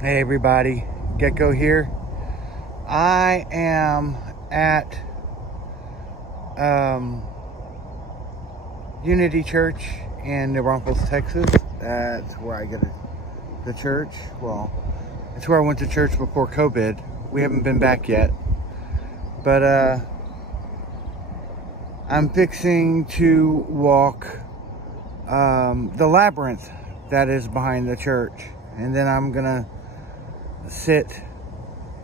Hey everybody, Gecko here. I am at Unity Church in New Braunfels, Texas. That's where I get the church. Well, it's where I went to church before COVID. We haven't been back yet. But I'm fixing to walk the Labyrinth that is behind the church. And then I'm gonna sit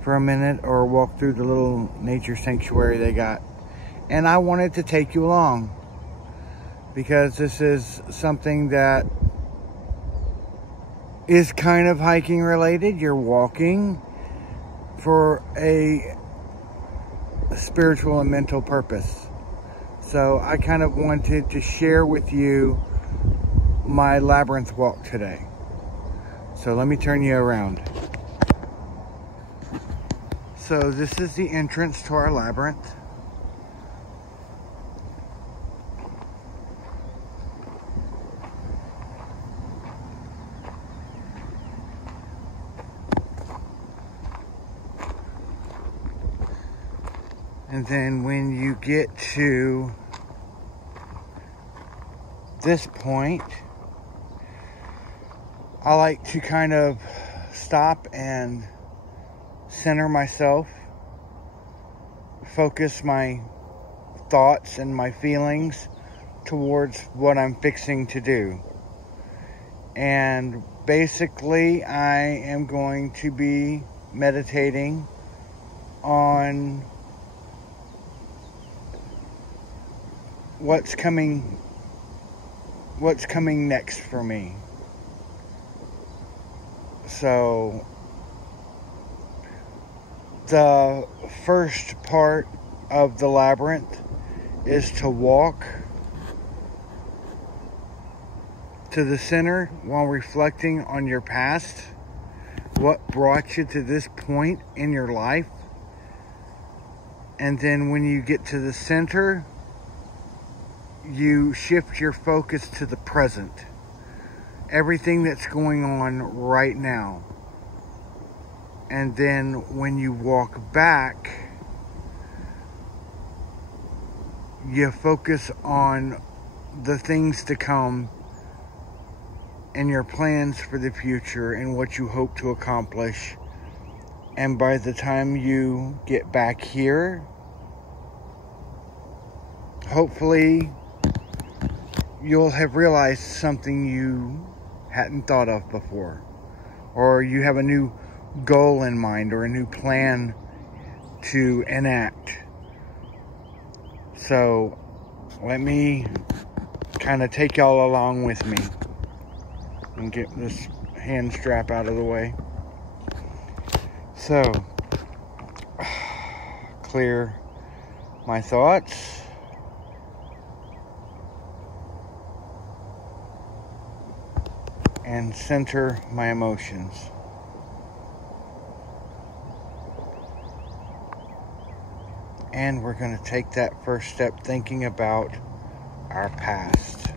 for a minute or walk through the little nature sanctuary they got. And I wanted to take you along because this is something that is kind of hiking related. You're walking for a spiritual and mental purpose. So I kind of wanted to share with you my Labyrinth walk today. So let me turn you around. So this is the entrance to our Labyrinth. And then when you get to this point, I like to kind of stop and center myself, focus my thoughts and my feelings towards what I'm fixing to do. And basically, I am going to be meditating on what's coming next for me. So the first part of the Labyrinth is to walk to the center while reflecting on your past, what brought you to this point in your life. And then when you get to the center, you shift your focus to the present. Everything that's going on right now. And then when you walk back, you focus on the things to come and your plans for the future and what you hope to accomplish. And by the time you get back here, hopefully you'll have realized something you hadn't thought of before, or you have a new goal in mind or a new plan to enact. So let me kind of take y'all along with me and get this hand strap out of the way. So clear my thoughts. And center my emotions. And we're going to take that first step thinking about our past.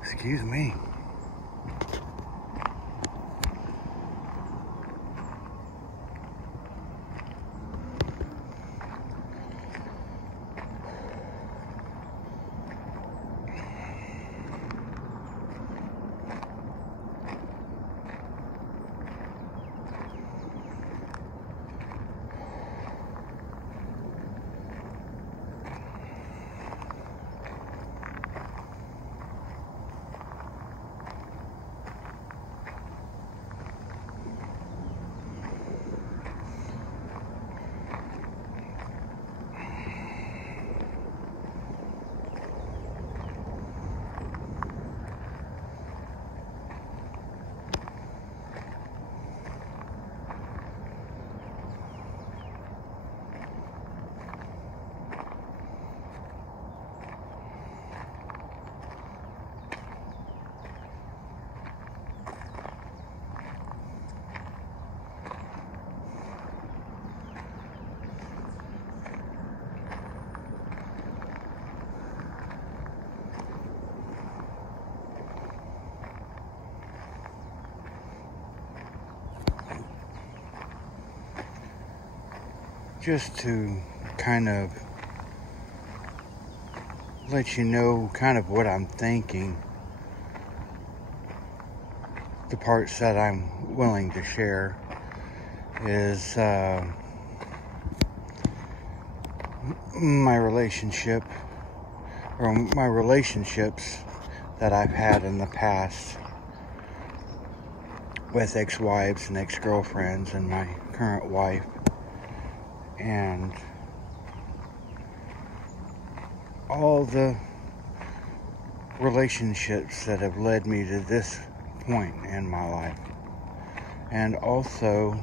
Excuse me. Just to kind of let you know kind of what I'm thinking, the parts that I'm willing to share is my relationship, or my relationships that I've had in the past with ex-wives and ex-girlfriends and my current wife, and all the relationships that have led me to this point in my life, and also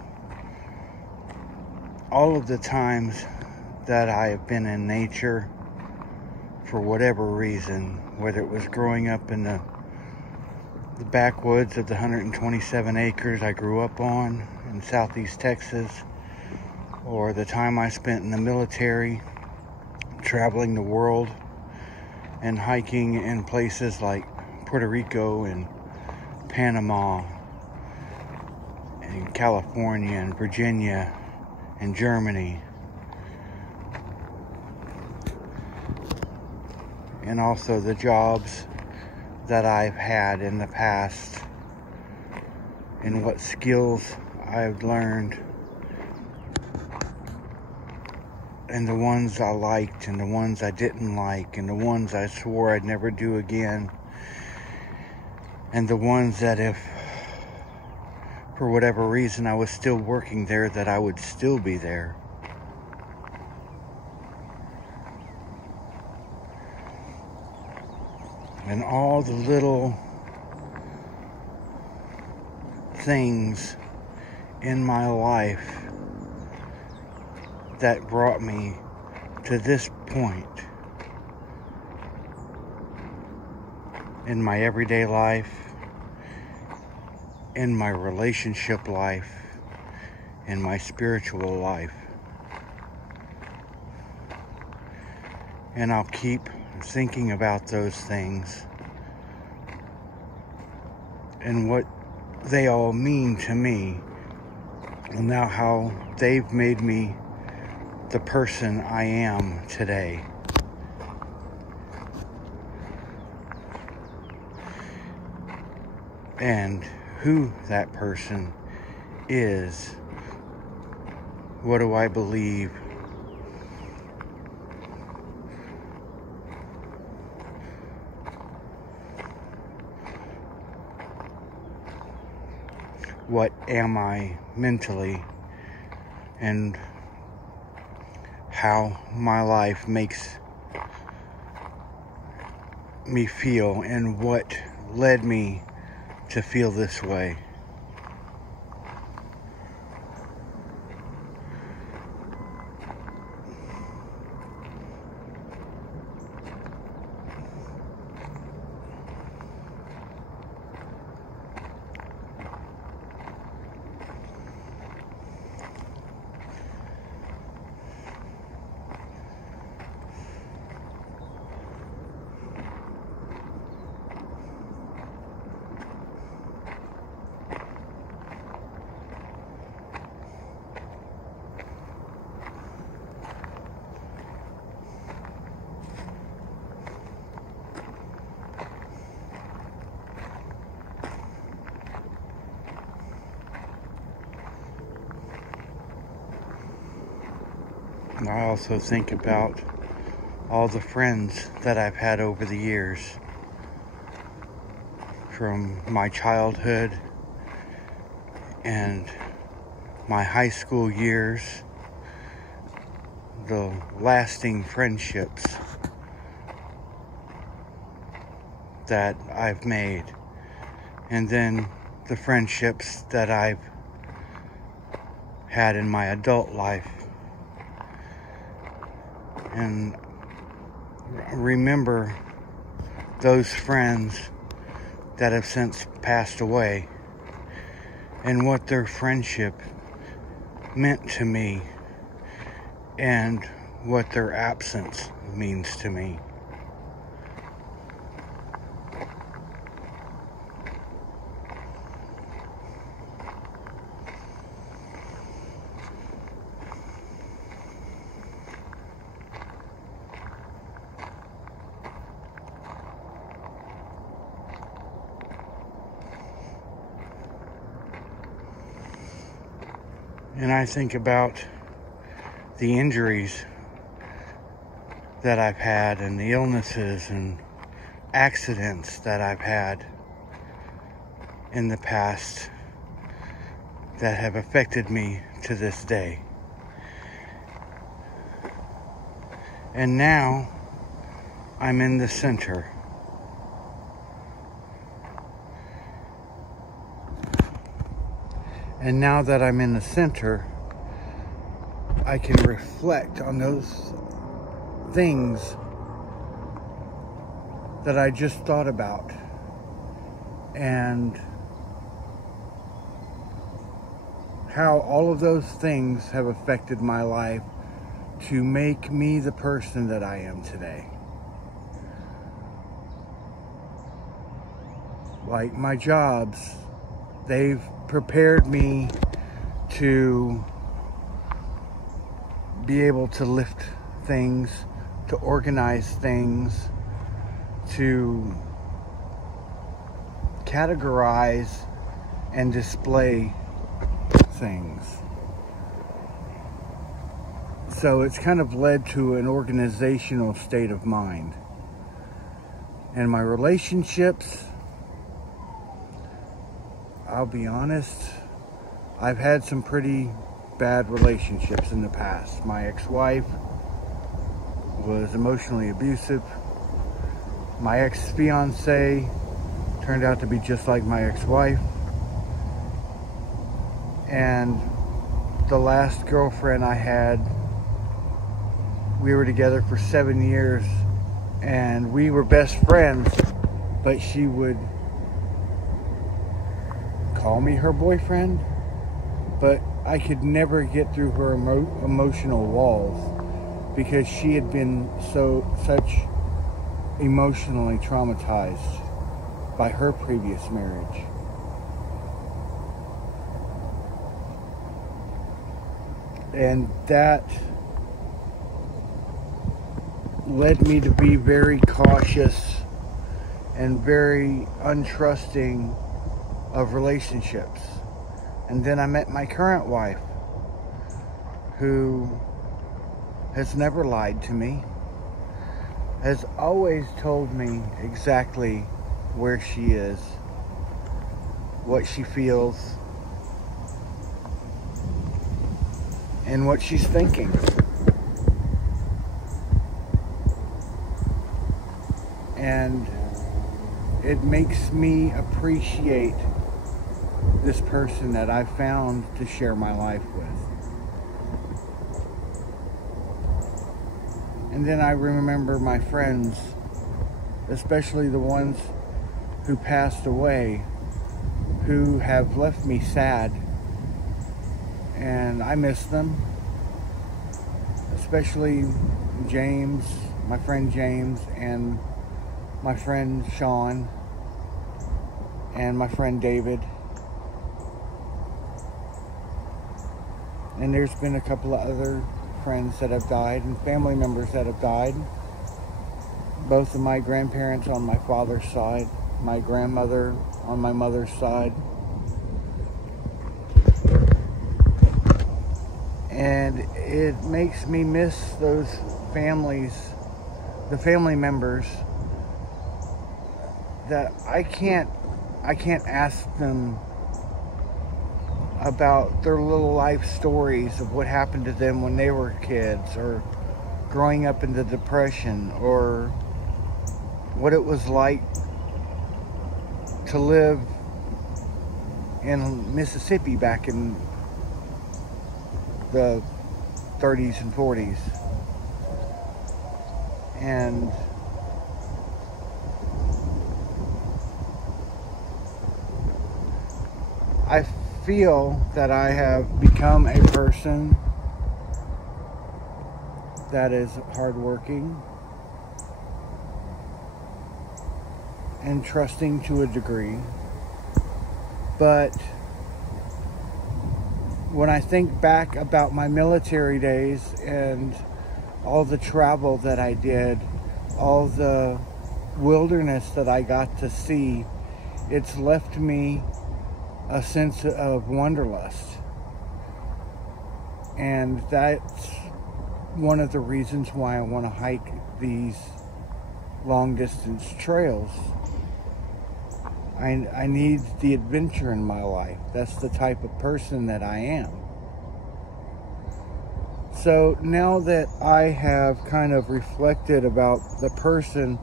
all of the times that I have been in nature for whatever reason, whether it was growing up in the backwoods of the 127 acres I grew up on in southeast Texas, or the time I spent in the military traveling the world and hiking in places like Puerto Rico and Panama and California and Virginia and Germany, and also the jobs that I've had in the past and what skills I've learned, and the ones I liked and the ones I didn't like, and the ones I swore I'd never do again, and the ones that if for whatever reason I was still working there, that I would still be there. And all the little things in my life that brought me to this point in my everyday life, in my relationship life, in my spiritual life. And I'll keep thinking about those things and what they all mean to me, and now how they've made me the person I am today. And who that person is, what do I believe, what am I mentally, and how my life makes me feel, and what led me to feel this way. I also think about all the friends that I've had over the years, from my childhood and my high school years, the lasting friendships that I've made, and then the friendships that I've had in my adult life. And remember those friends that have since passed away and what their friendship meant to me and what their absence means to me. And I think about the injuries that I've had and the illnesses and accidents that I've had in the past that have affected me to this day. And now I'm in the center. And now that I'm in the center, I can reflect on those things that I just thought about and how all of those things have affected my life to make me the person that I am today. Like my jobs, they've prepared me to be able to lift things, to organize things, to categorize and display things. So it's kind of led to an organizational state of mind. And my relationships, I'll be honest, I've had some pretty bad relationships in the past. My ex-wife was emotionally abusive. My ex-fiance turned out to be just like my ex-wife. And the last girlfriend I had, we were together for 7 years and we were best friends, but she would call me her boyfriend, but I could never get through her emotional walls because she had been such emotionally traumatized by her previous marriage. And that led me to be very cautious and very untrusting of relationships. And then I met my current wife, who has never lied to me, has always told me exactly where she is, what she feels, and what she's thinking. And it makes me appreciate this person that I found to share my life with. And then I remember my friends, especially the ones who passed away, who have left me sad. And I miss them, especially James, my friend James, and my friend Sean, and my friend David. And there's been a couple of other friends that have died and family members that have died. Both of my grandparents on my father's side, my grandmother on my mother's side. And it makes me miss those families, the family members that I can't ask them about their little life stories of what happened to them when they were kids, or growing up in the Depression, or what it was like to live in Mississippi back in the 30s and 40s. And I feel that I have become a person that is hardworking and trusting to a degree. But when I think back about my military days and all the travel that I did, all the wilderness that I got to see, it's left me a sense of wanderlust. And that's one of the reasons why I want to hike these long distance trails. I need the adventure in my life. That's the type of person that I am. So now that I have kind of reflected about the person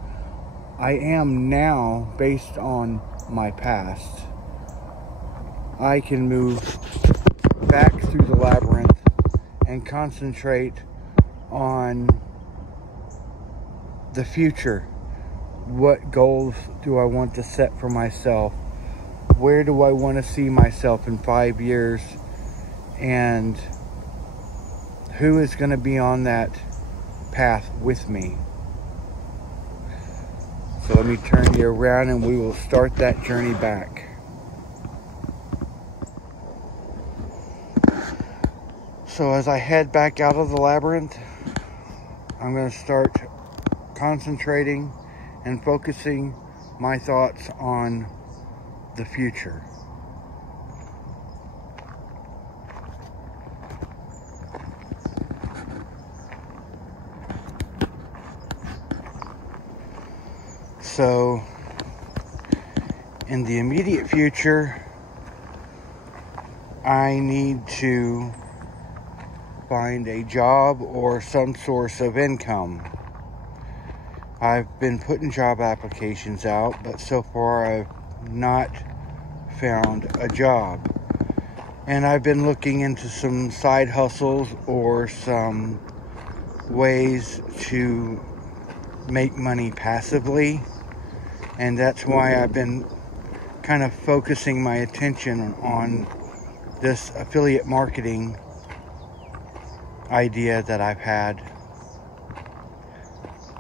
I am now based on my past, I can move back through the labyrinth and concentrate on the future. What goals do I want to set for myself? Where do I want to see myself in 5 years? And who is going to be on that path with me? So let me turn you around and we will start that journey back. So as I head back out of the labyrinth, I'm going to start concentrating and focusing my thoughts on the future. So, in the immediate future, I need to find a job or some source of income. I've been putting job applications out, but so far I've not found a job. And I've been looking into some side hustles or some ways to make money passively. And that's why I've been kind of focusing my attention on this affiliate marketing idea that I've had.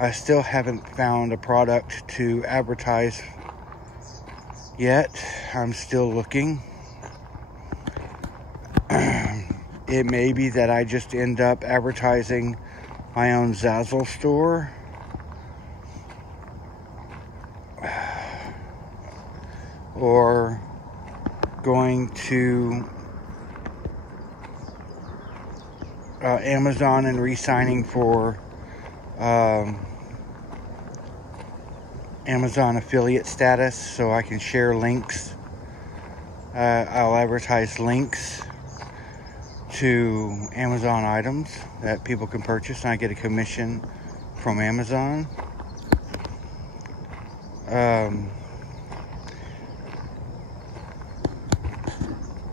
I still haven't found a product to advertise yet. I'm still looking. It may be that I just end up advertising my own Zazzle store. Or going to Amazon and re-signing for Amazon affiliate status so I can share links. I'll advertise links to Amazon items that people can purchase and I get a commission from Amazon.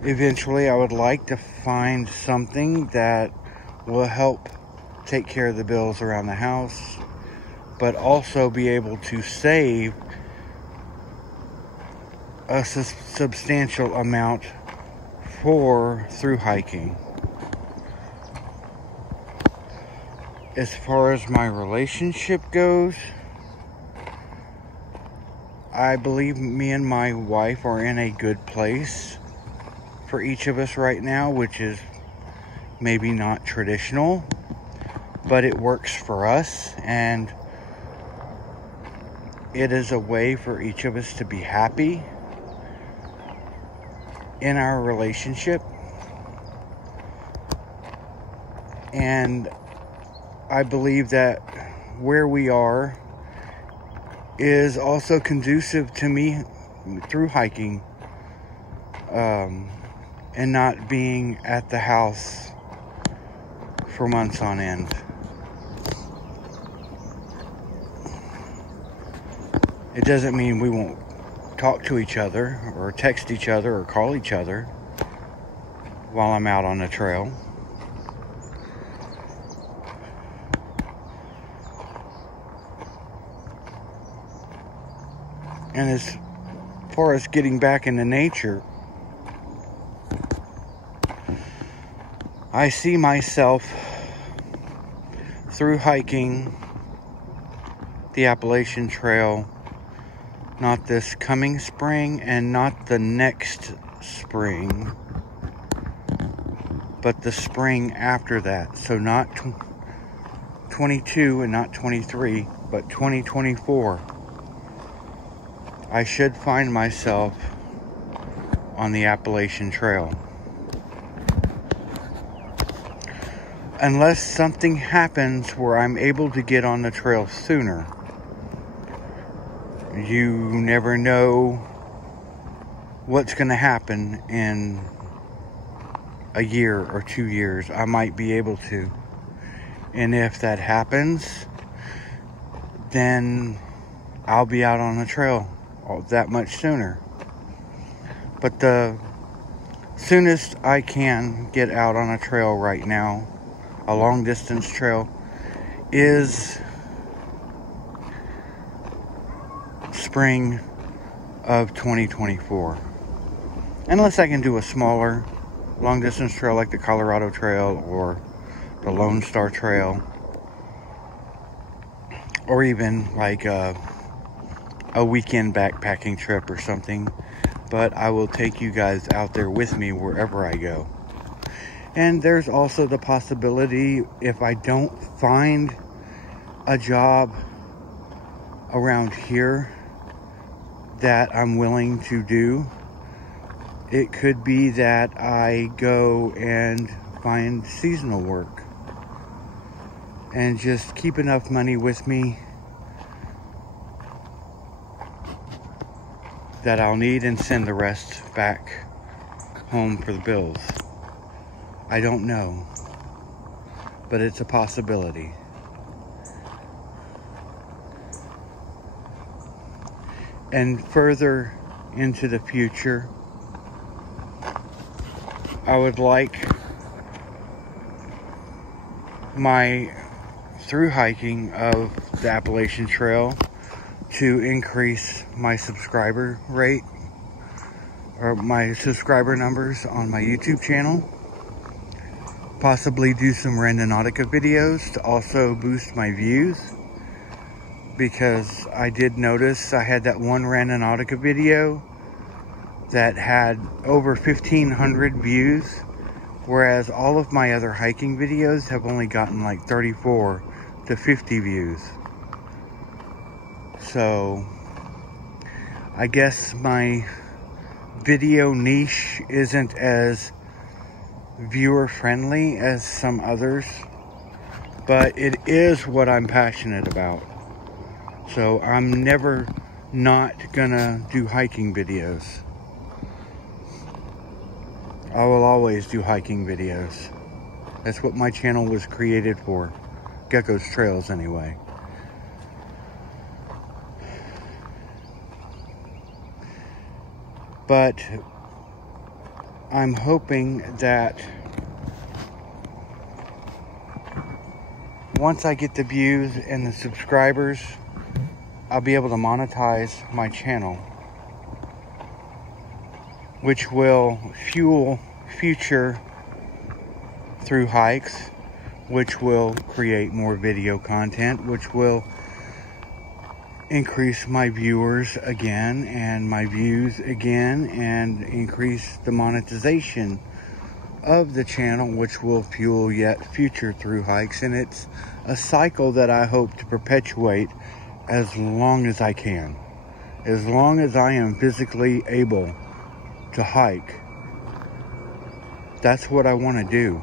Eventually I would like to find something that will help take care of the bills around the house, but also be able to save a substantial amount through hiking. As far as my relationship goes, I believe me and my wife are in a good place for each of us right now, which is maybe not traditional, but it works for us, and it is a way for each of us to be happy in our relationship. And I believe that where we are is also conducive to me through hiking, and not being at the house for months on end. It doesn't mean we won't talk to each other or text each other or call each other while I'm out on the trail. And as far as getting back into nature, I see myself through hiking the Appalachian Trail, not this coming spring and not the next spring, but the spring after that. So not 22 and not 23, but 2024. I should find myself on the Appalachian Trail. Unless something happens where I'm able to get on the trail sooner. You never know what's going to happen in a year or 2 years. I might be able to. And if that happens, then I'll be out on the trail that much sooner. But the soonest I can get out on a trail right now, a long distance trail, is spring of 2024. Unless I can do a smaller long distance trail like the Colorado Trail or the Lone Star Trail, or even like a weekend backpacking trip or something. But I will take you guys out there with me wherever I go. And there's also the possibility, if I don't find a job around here that I'm willing to do, it could be that I go and find seasonal work and just keep enough money with me that I'll need and send the rest back home for the bills. I don't know, but it's a possibility. And further into the future, I would like my through hiking of the Appalachian Trail to increase my subscriber rate, or my subscriber numbers on my YouTube channel. Possibly do some randonautica videos to also boost my views, because I did notice I had that one randonautica video that had over 1,500 views, whereas all of my other hiking videos have only gotten like 34 to 50 views. So I guess my video niche isn't as viewer friendly as some others, but it is what I'm passionate about. So I'm never not gonna do hiking videos. I will always do hiking videos. That's what my channel was created for. Gecko's Trails, anyway. But I'm hoping that once I get the views and the subscribers, I'll be able to monetize my channel, which will fuel future through hikes, which will create more video content, which will increase my viewers again and my views again, and increase the monetization of the channel, which will fuel yet future through hikes. And it's a cycle that I hope to perpetuate as long as I can. As long as I am physically able to hike, that's what I want to do.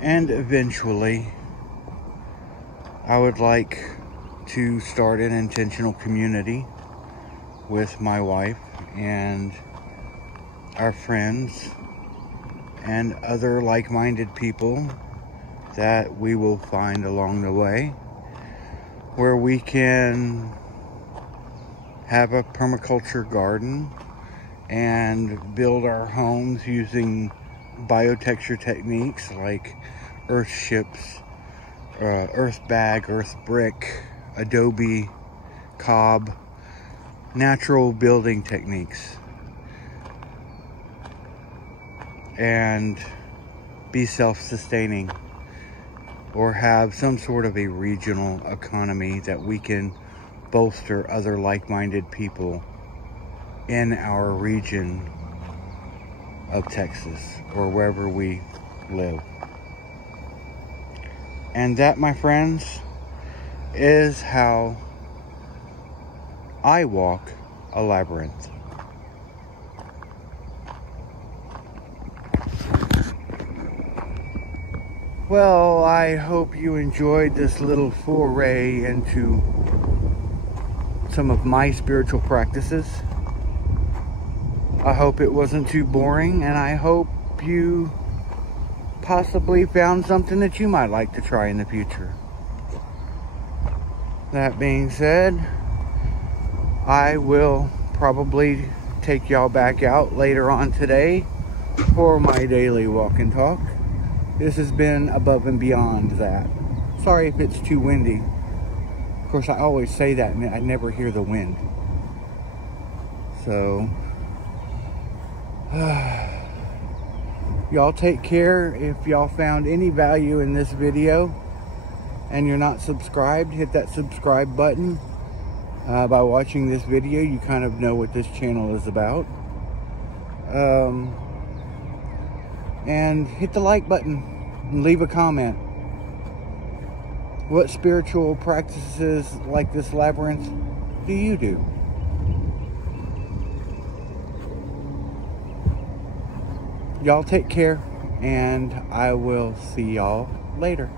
And eventually, I would like to start an intentional community with my wife and our friends and other like-minded people that we will find along the way, where we can have a permaculture garden and build our homes using biotexture techniques like earth ships, earth bag, earth brick, adobe, cob, natural building techniques, and be self-sustaining, or have some sort of a regional economy that we can bolster other like-minded people in our region of Texas or wherever we live. And that, my friends, is how I walk a labyrinth. Well, I hope you enjoyed this little foray into some of my spiritual practices. I hope it wasn't too boring, and I hope you possibly found something that you might like to try in the future. That being said, I will probably take y'all back out later on today for my daily walk and talk. This has been above and beyond that. Sorry if it's too windy. Of course, I always say that and I never hear the wind. So, y'all take care. If y'all found any value in this video and you're not subscribed, hit that subscribe button. By watching this video, you kind of know what this channel is about. And hit the like button and leave a comment. What spiritual practices like this labyrinth do you do? Y'all take care, and I will see y'all later.